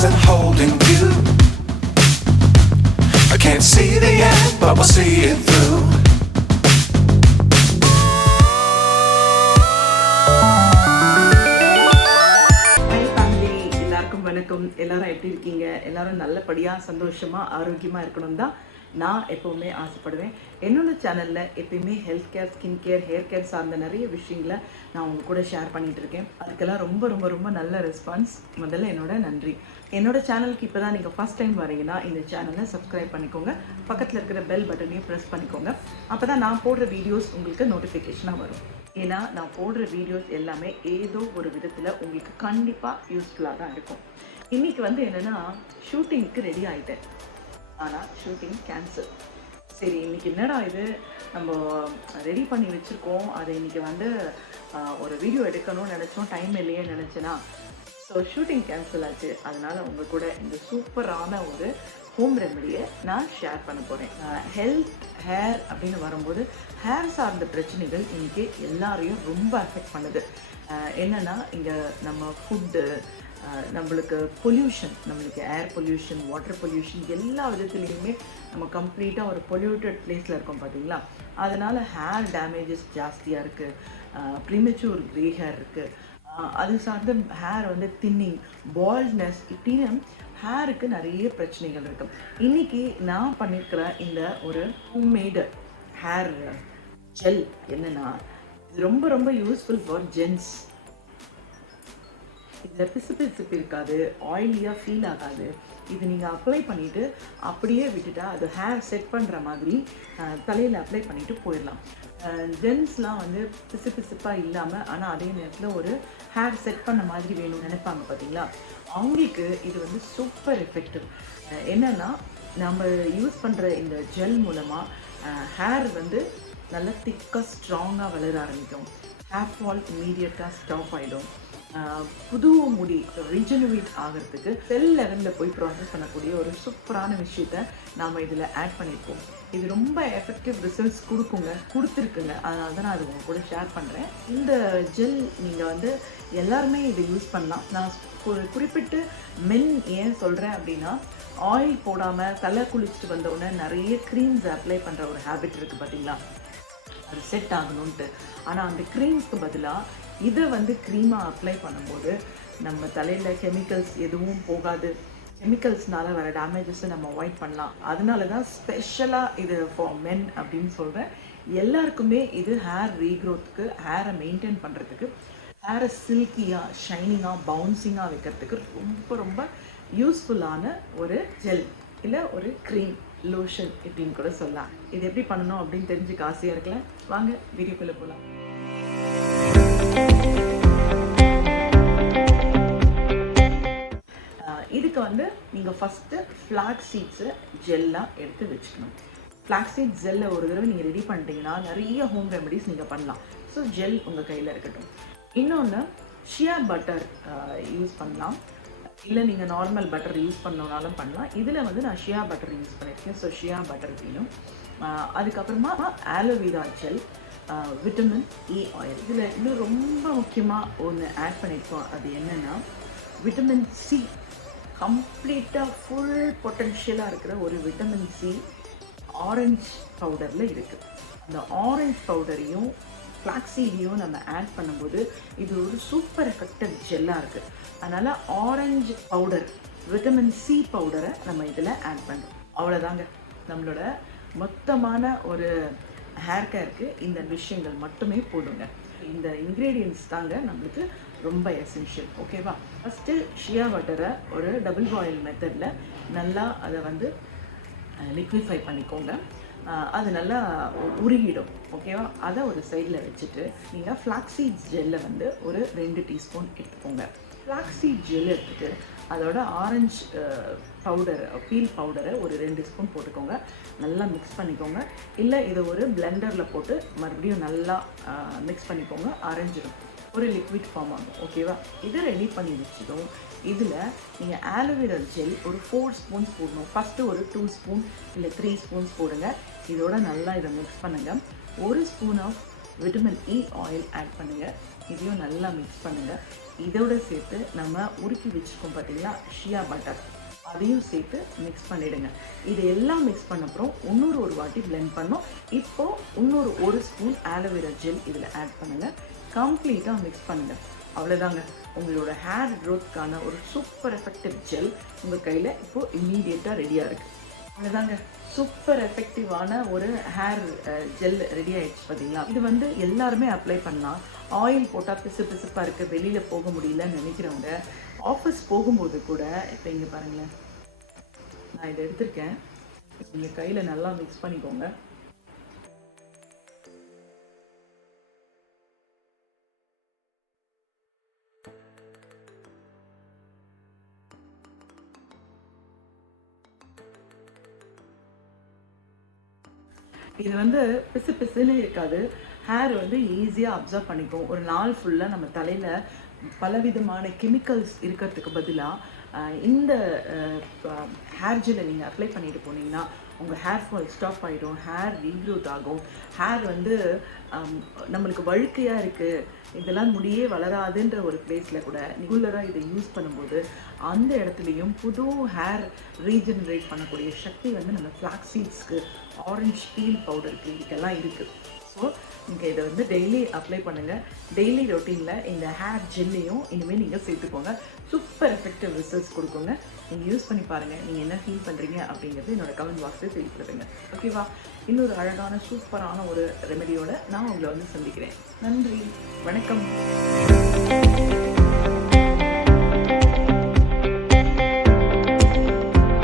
wasn't holding you. I can't see the end, but we'll see it through. எல்லாரும் எப்படி இருக்கீங்க? எல்லாரும் நல்லபடியாக சந்தோஷமாக ஆரோக்கியமாக இருக்கணும் தான் நான் எப்போவுமே ஆசைப்படுவேன். என்னோட சேனலில் எப்பயுமே health care, skin care, hair care சார்ந்த நிறைய விஷயங்களை நான் உங்க கூட ஷேர் பண்ணிகிட்டு இருக்கேன். அதுக்கெல்லாம் ரொம்ப ரொம்ப ரொம்ப நல்ல ரெஸ்பான்ஸ். முதல்ல என்னோட நன்றி. என்னோட சேனலுக்கு இப்போ தான் நீங்கள் ஃபஸ்ட் டைம் வரீங்கன்னா இந்த சேனலை சப்ஸ்கிரைப் பண்ணிக்கோங்க. பக்கத்தில் இருக்கிற பெல் பட்டனையும் ப்ரெஸ் பண்ணிக்கோங்க. அப்போ தான் நான் போடுற வீடியோஸ் உங்களுக்கு நோட்டிஃபிகேஷனாக வரும். ஏன்னா நான் போடுற வீடியோஸ் எல்லாமே ஏதோ ஒரு விதத்தில் உங்களுக்கு கண்டிப்பாக யூஸ்ஃபுல்லாக தான் இருக்கும். இன்றைக்கி என்னென்னா ஷூட்டிங்க்கு ரெடி ஆகிட்டேன். ஆனால் ஷூட்டிங் கேன்சல். சரி, இன்றைக்கி என்னடா இது, நம்ம ரெடி பண்ணி வச்சுருக்கோம், அதை இன்றைக்கி ஒரு வீடியோ எடுக்கணும்னு நினச்சோம், டைம் இல்லையே நினச்சேன்னா. ஸோ ஷூட்டிங் கேன்சல் ஆச்சு. அதனால் உங்கள் கூட இந்த சூப்பரான ஒரு ஹோம் ரெமெடியை நான் ஷேர் பண்ண போகிறேன். ஹெல்த், ஹேர் அப்படின்னு வரும்போது ஹேர் சார்ந்த பிரச்சனைகள் இன்றைக்கி எல்லாரையும் ரொம்ப அஃபெக்ட் பண்ணுது. என்னென்னா இங்கே நம்ம ஃபுட்டு, நம்மளுக்கு பொல்யூஷன், நம்மளுக்கு ஏர் பொல்யூஷன், வாட்டர் பொல்யூஷன், எல்லா விதத்துலேயுமே நம்ம கம்ப்ளீட்டாக ஒரு பொல்யூட்டட் பிளேஸில் இருக்கோம் பார்த்தீங்களா. அதனால் ஹேர் டேமேஜஸ் ஜாஸ்தியாக இருக்குது. ப்ரீமெச்சூர் க்ரே ஹேர் இருக்குது. அது சார்ந்த ஹேர் தின்னிங், பால்ட்னஸ், இப்படின்னு ஹேருக்கு நிறைய பிரச்சனைகள் இருக்குது. இன்றைக்கி நான் பண்ணியிருக்கிற இந்த ஒரு ஹோம்மேடு ஹேர் ஜெல் என்னென்னா, இது ரொம்ப ரொம்ப யூஸ்ஃபுல் ஃபார் ஜென்ஸ். இதில் பிசு இருக்காது, ஆயிலியாக ஃபீல் ஆகாது. இது நீங்கள் அப்ளை பண்ணிவிட்டு அப்படியே விட்டுட்டா அது ஹேர் செட் பண்ணுற மாதிரி தலையில் அப்ளை பண்ணிவிட்டு போயிடலாம். ஜென்ஸ்லாம் பிசுப்பாக இல்லாமல் ஆனால் அதே நேரத்தில் ஒரு ஹேர் செட் பண்ண மாதிரி வேணும்னு நினைப்பாங்க பார்த்தீங்களா. அவங்களுக்கு இது சூப்பர் எஃபெக்டிவ். என்னென்னா நம்ம யூஸ் பண்ணுற இந்த ஜெல் மூலமாக ஹேர் நல்லா திக்காக ஸ்ட்ராங்காக வளர ஆரம்பிக்கும். ஹேர் ஃபால் இமீடியட்டாக ஸ்டாப் ஆகிடும். புது முடி ரீஜெனரேட் ஆகிறதுக்கு செல் லெவலில் போய் ப்ராசஸ் பண்ணக்கூடிய ஒரு சூப்பரான விஷயத்தை நாம் இதில் ஆட் பண்ணியிருக்கோம். இது ரொம்ப எஃபெக்டிவ் ரிசல்ட்ஸ் கொடுத்துருக்குங்க. அதனால தான் நான் அது உங்க கூட ஷேர் பண்ணுறேன். இந்த ஜெல் நீங்கள் எல்லாருமே இதை யூஸ் பண்ணலாம். நான் குறிப்பிட்டு மென் ஏன் சொல்கிறேன் அப்படின்னா, ஆயில் போடாமல் தலை குளிச்சுட்டு வந்தவுடனே நிறைய க்ரீம்ஸ் அப்ளை பண்ணுற ஒரு ஹேபிட் இருக்குது பார்த்தீங்களா, அது செட் ஆகணுன்ட்டு. ஆனால் அந்த க்ரீம்ஸ்க்கு பதிலாக இதை க்ரீமாக அப்ளை பண்ணும்போது நம்ம தலையில் கெமிக்கல்ஸ் எதுவும் போகாது. கெமிக்கல்ஸ்னால வர டேமேஜஸை நம்ம அவாய்ட் பண்ணலாம். அதனால தான் ஸ்பெஷலாக இது ஃபார் மென் அப்படின்னு சொல்கிறேன். எல்லாருக்குமே இது ஹேர் ரீக்ரோத்துக்கு, ஹேரை மெயின்டைன் பண்ணுறதுக்கு, ஹேரை சில்கியாக, ஷைனிங்காக, பவுன்சிங்காக வைக்கிறதுக்கு ரொம்ப ரொம்ப யூஸ்ஃபுல்லான ஒரு ஜெல், இல்லை ஒரு க்ரீம், லோஷன் இப்படின்னு கூட சொல்லலாம். இது எப்படி பண்ணணும் அப்படின்னு தெரிஞ்சுக்க ஆசையாக இருக்கல? வாங்க வீடியோக்குள்ளே போகலாம். இதுக்கு நீங்கள் ஃபஸ்ட்டு ஃப்ளாக்ஸ் சீட்ஸு ஜெல்லாக எடுத்து வச்சுக்கணும். ஃப்ளாக்ஸ் சீட்ஸ் ஜெல்லை ஒரு தடவை நீங்கள் ரெடி பண்ணிட்டீங்கன்னா நிறைய ஹோம் ரெமெடிஸ் நீங்கள் பண்ணலாம். ஸோ ஜெல் உங்கள் கையில் இருக்கட்டும். இன்னொன்று, ஷியா பட்டர் யூஸ் பண்ணலாம், இல்லை நீங்கள் நார்மல் பட்டர் யூஸ் பண்ணனாலும் பண்ணலாம். இதில் நான் ஷியா பட்டர் யூஸ் பண்ணியிருக்கேன். ஸோ ஷியா பட்டர் வேணும். அதுக்கப்புறமா aloe vera gel, vitamin E oil. இதில் இன்னும் ரொம்ப முக்கியமாக ஒன்று ஆட் பண்ணியிருக்கோம். அது என்னென்னா விட்டமின் சி. கம்ப்ளீட்டாக ஃபுல் பொட்டன்ஷியலாக இருக்கிற ஒரு விட்டமின் சி ஆரஞ்ச் பவுடரில் இருக்குது. அந்த ஆரஞ்ச் பவுடரையும் ஃப்ளாக்ஸீடையும் நம்ம ஆட் பண்ணும்போது இது ஒரு சூப்பர் எஃபெக்டிவ் ஜெல்லாக இருக்குது. அதனால் ஆரஞ்சு பவுடர், விட்டமின் சி பவுடரை நம்ம இதில் ஆட் பண்ணுறோம். அவ்வளோதாங்க, நம்மளோட மொத்தமான ஒரு ஹேர் கேருக்கு இந்த விஷயங்கள் மட்டுமே போடுங்க. இந்த இன்க்ரீடியன்ட்ஸ் தாங்க நம்மளுக்கு ரொம்ப எசென்ஷியல். ஓகேவா? ஃபஸ்ட்டு ஷியா பட்டரை ஒரு டபுள் பாயில் மெத்தடில் நல்லா அதை லிக்விஃபை பண்ணிக்கோங்க. அது நல்லா உருகிடும். ஓகேவா? அதை ஒரு சைடில் வச்சுட்டு நீங்கள் ஃப்ளாக்ஸீட்ஸ் ஜெல்லை ஒரு 2 டீஸ்பூன் எடுத்துக்கோங்க. ஃப்ளாக்ஸீட் ஜெல் எடுத்துகிட்டு அதோட ஆரஞ்சு பவுடர், பீல் பவுடரை ஒரு 2 ஸ்பூன் போட்டுக்கோங்க. நல்லா மிக்ஸ் பண்ணிக்கோங்க. இல்லை இதை ஒரு பிளெண்டரில் போட்டு மறுபடியும் நல்லா மிக்ஸ் பண்ணிக்கோங்க. அரைஞ்சிடும், ஒரு லிக்விட் ஃபார்ம் ஆகும். ஓகேவா? இதை ரெடி பண்ணி வச்சதும் இதில் நீங்கள் ஆலோவேரா ஜெல் ஒரு 4 ஸ்பூன்ஸ் போடணும். ஃபஸ்ட்டு ஒரு 2 ஸ்பூன் இல்லை 3 ஸ்பூன்ஸ் போடுங்க. இதோட நல்லா இதை மிக்ஸ் பண்ணுங்கள். 1 spoon of vitamin E oil add பண்ணுங்கள். இதையும் நல்லா மிக்ஸ் பண்ணுங்கள். இதோட சேர்த்து நம்ம உருக்கி வச்சுருக்கோம் பார்த்தீங்களா ஷியா பட்டர், அதையும் சேர்த்து மிக்ஸ் பண்ணிவிடுங்க. இது எல்லாம் மிக்ஸ் பண்ண அப்புறம் இன்னொரு ஒரு வாட்டி பிளெண்ட் பண்ணோம். இப்போது இன்னொரு 1 ஸ்பூன் ஆலோவேரா ஜெல் இதில் ஆட் பண்ணுங்கள். கம்ப்ளீட்டாக மிக்ஸ் பண்ணுங்கள். அவ்வளோதாங்க, உங்களோட ஹேர் க்ரோத்துக்கான ஒரு சூப்பர் எஃபெக்டிவ் ஜெல் உங்கள் கையில் இப்போது இம்மீடியட்டாக ரெடியாக இருக்குது. அவ்வளோதாங்க, சூப்பர் எஃபெக்டிவான ஒரு ஹேர் ஜெல் ரெடி ஆகிடுச்சு பார்த்தீங்களா. இது வந்து எல்லாருமே அப்ளை பண்ணலாம். ஆயில் போட்டால் பிசுப்பாக இருக்குது, வெளியில் போக முடியலன்னு நினைக்கிறவங்க ஆஃபீஸ் போகும்போது கூட இப்போ இங்கே பாருங்களேன், நான் இதை எடுத்திருக்கேன். நீங்கள் கையில் நல்லா மிக்ஸ் பண்ணிக்கோங்க. இது வந்து பிசுன்னு இருக்காது. ஹேர் வந்து ஈஸியாக அப்சர்வ் பண்ணிக்கும். ஒரு நாள் ஃபுல்லாக நம்ம தலையில் பலவிதமான கெமிக்கல்ஸ் இருக்கிறதுக்கு பதிலாக இந்த ஹேர் ஜெல்லை நீங்கள் அப்ளை பண்ணிட்டு போனீங்கன்னா உங்கள் ஹேர் ஃபால் ஸ்டாப் ஆகிடும், ஹேர் ரீக்ரோத் ஆகும். ஹேர் வந்து நம்மளுக்கு வழுக்கையாக இருக்குது, இதெல்லாம் முடியே வளராதுன்ற ஒரு பிளேஸில் கூட ரெகுலராக இதை யூஸ் பண்ணும்போது அந்த இடத்துலையும் புது ஹேர் ரீஜெனரேட் பண்ணக்கூடிய சக்தி வந்து நம்ம ஃப்ளாக்ஸ் சீட்ஸ்க்கு, ஆரஞ்ச் பீல் பவுடருக்கு, இதுக்கெல்லாம் இருக்குது. ஸோ நீங்கள் இதை வந்து டெய்லி அப்ளை பண்ணுங்கள். டெய்லி ரொட்டீனில் இந்த ஹேர் ஜெல்லையும் இனிமேல் நீங்கள் சேர்த்துக்கோங்க. சூப்பர் எஃபெக்டிவ் ரிசல்ட்ஸ் கொடுக்குங்க. நீங்கள் யூஸ் பண்ணி பாருங்கள், நீங்கள் என்ன ஃபீல் பண்ணுறீங்க அப்படிங்கிறது என்னோட கமெண்ட் பாக்ஸில் தெரியப்படுத்துங்க. ஓகேவா? இன்னொரு அழகான சூப்பரான ஒரு ரெமெடியோட நான் உங்களை வந்து சந்திக்கிறேன். நன்றி, வணக்கம்.